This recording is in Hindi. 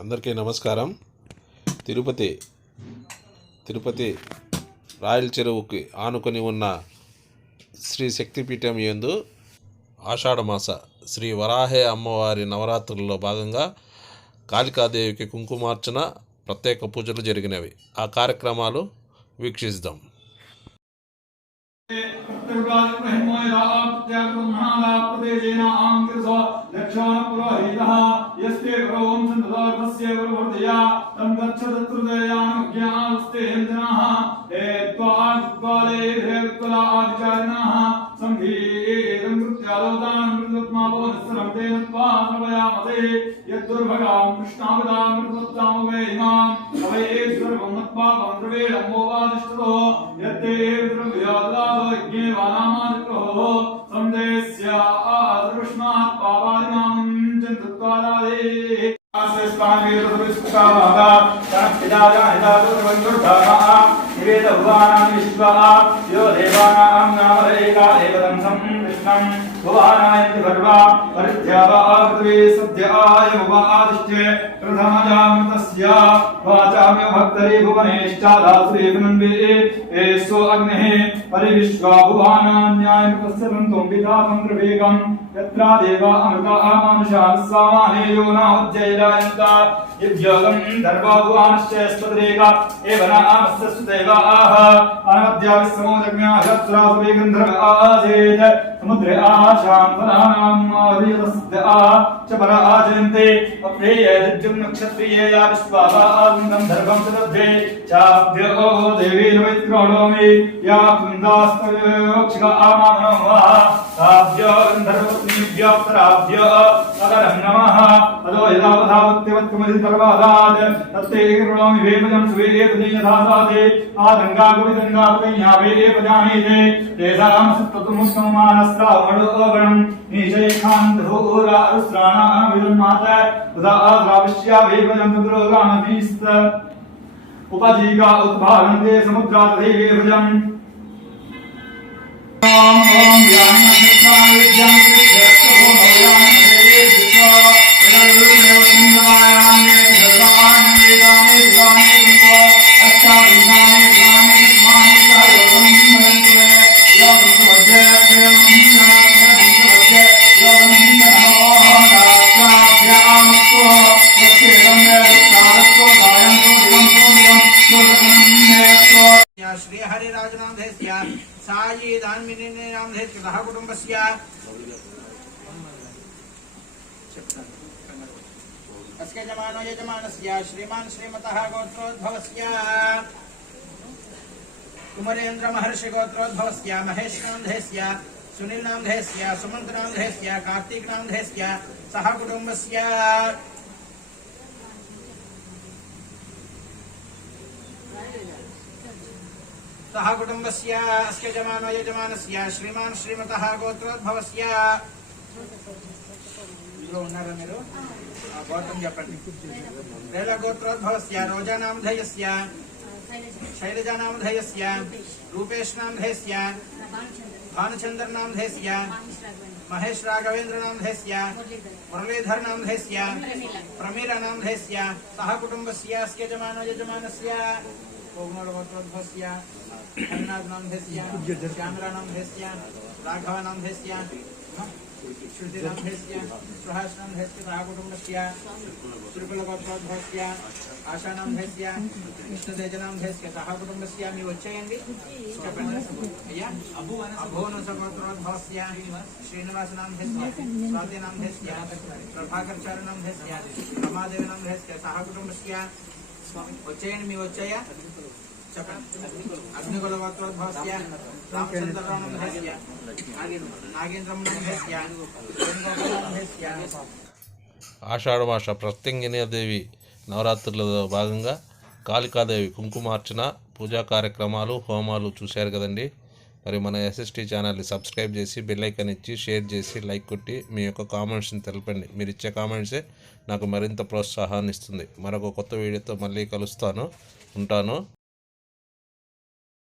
అందరికీ నమస్కారం. తిరుపతి రాయల చెరువుకి ఆనుకొని ఉన్న శ్రీ శక్తిపీఠం యందు ఆషాఢమాస శ్రీ వరాహే అమ్మవారి నవరాత్రుల్లో భాగంగా కాళికాదేవికి కుంకుమార్చన ప్రత్యేక పూజలు జరిగినవి. ఆ కార్యక్రమాలు వీక్షిద్దాం. समुद्रे आशांते नक्षत्रिय धर्भम सदे चाभ्यो देवी नमित्रोणोमि या कुंदास्तोक्षिका आमानोभ्यो गंधर्वोत्नीभ्योऽप्सराभ्यो अगरं नमः अदो यदावधावत्यवत्कमधि सर्वादात् तत्ते करुणोमि वेपजं सुवेपजं यथासादे आदंगा गुविदंगा पतयावे एपजानीते तेषां सत्तमुत्तमानस्रावणोगणं नीचैखान्धोरा रुस्राणां विदन्माता तदा आद्राविश्या वेपजं तद्रोगानधीस्त उपजीका उत्भागन्ते समुद्रातधैवेपजम् ओम ज्ञानचक्राय ज्ञानकृष्णो नवयानते विश्वा वेदरुमेव सुन्दरायामे धर्मान्ये दाने दाने को अष्टाविनाने दाने माने सहयोगं मनन्ते योगं वज्रे वज्रे योगं नमो राजाभ्यामस्तो वच्चेदं विचारस्तो दायन्तो दिवंतो श्री हरि राजनाम देस्य साई दानमिनी नाम देस्य सह कुटुंबस्य अस्के जमानो यजमानस्य श्रीमान श्रीमतः गोत्रोद्भवस्य कुमरेन्द्र महर्षि गोत्रोद्भवस्य महेश नाम देस्य सुनील नाम देस्य सुमंत नाम देस्य कार्तिक नाम देस्य सह कुटुंबस्य सह कुटुंबस्य अस्के जमानो यजमानस्य श्रीमान श्रीमतः गोत्रोद्भवस्य गौतम చెప్పండి వేల గోత్రోద్భవस्य రోజా నామధేయस्य శైలజా నామధేయस्य రూపేష్ నామధేయस्य భానుచంద్ర నామధేయस्य మహేష్ రాఘవేంద్ర నామధేయस्य మురళీధర్ నామధేయस्य ప్రమీల నామధేయस्य సహ కుటుంబस्य अस्के जमानो यजमानस्य कोमल गोत्रोद्भवस्य अन्नाद नाम देस्य श्यामला नाम देस्य राघव नाम देस्य श्रुति नाम देस्य सुहास नाम देस्य सह कुटुंबस्य त्रिपुल गोत्रोद्भवस्य आशा नाम देस्य कृष्णतेज नाम देस्य सह कुटुंबस्य मी వచ్చేయండి చెప్పండి అయ్యా అభోనస గోత్రోద్భవस्य శ్రీనివాస नाम देस्य स्वाति नाम देस्य प्रभाकर चार नाम देस्य रमादेव नाम देस्य सह कुटुंबस्य వచ్చేయండి మీ వచ్చాయా अग्निकुल गोत्रोद्भवस्य रामचंद्र नामधेस्य नागेंद्र नामधेस्य ఆషాఢమాస ప్రత్యంగినీదేవి నవరాత్రులలో భాగంగా కాళికాదేవి కుంకుమార్చన పూజా కార్యక్రమాలు హోమాలు చూశారు కదండి. మరి మన SST ఛానల్ని సబ్స్క్రైబ్ చేసి బెల్ ఐకాన్ ఇచ్చి షేర్ చేసి లైక్ కొట్టి మీ యొక్క కామెంట్స్ని తెలపండి. మీరు ఇచ్చే కామెంట్సే నాకు మరింత ప్రోత్సాహాన్ని ఇస్తుంది. మరొక కొత్త వీడియోతో మళ్ళీ కలుస్తాను. ఉంటాను.